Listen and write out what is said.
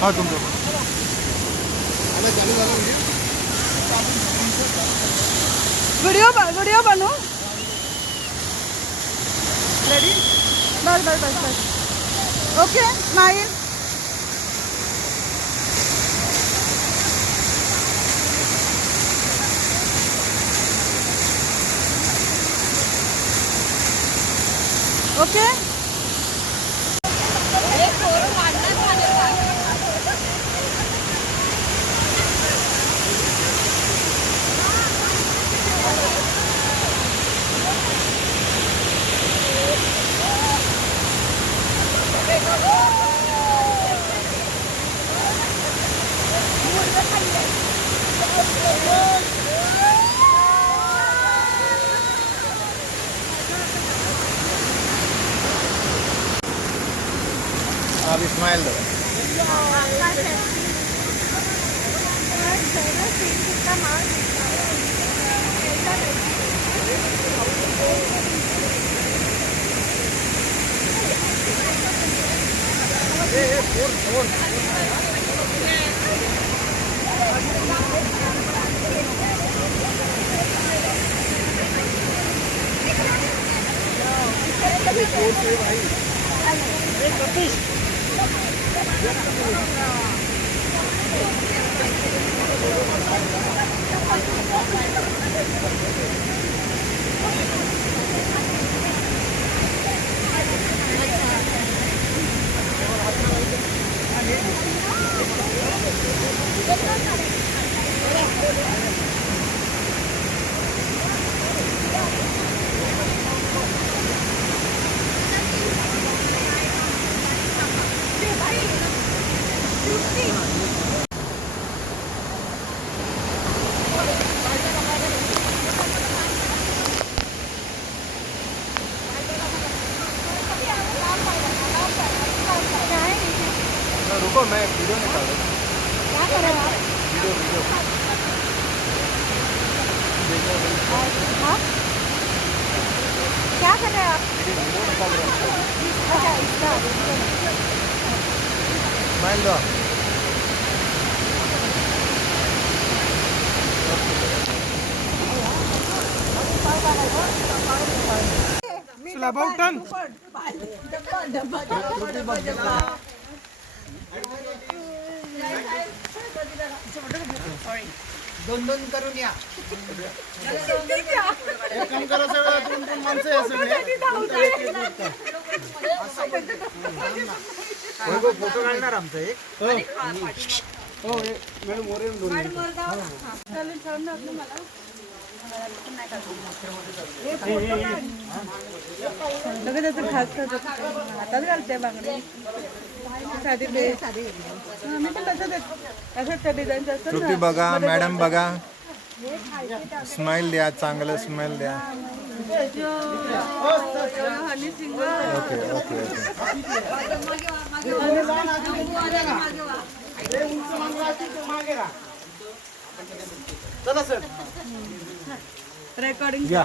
हा तुमचं व्हिडिओ बनवू रेडी बस बस बस बस ओके स्माईल ओके आप स्माइल दो रुको मैं वीडियो निकाल रहा हूँ क्या कर रहे हो आप वीडियो हाँ क्या कर रहे हो आप वीडियो निकाल रहा हूँ अच्छा इसका स्माइल दो चला बहुत टन दोन दोन करून या एक काम करा सगळं दोन दोन माणसं आहे सगळे फोटो काढणार आमचा एक हो मॅडम वर येऊन दोन त्याचं खास हातात घालते बांगडे साधी मी पण तसंच त्या डिझाईनचं असतं श्रुती बघा मॅडम बघा स्माइल द्या चांगलं स्माइल द्या हनी सिंगल ओके ओके चला सर रेकॉर्डिंग या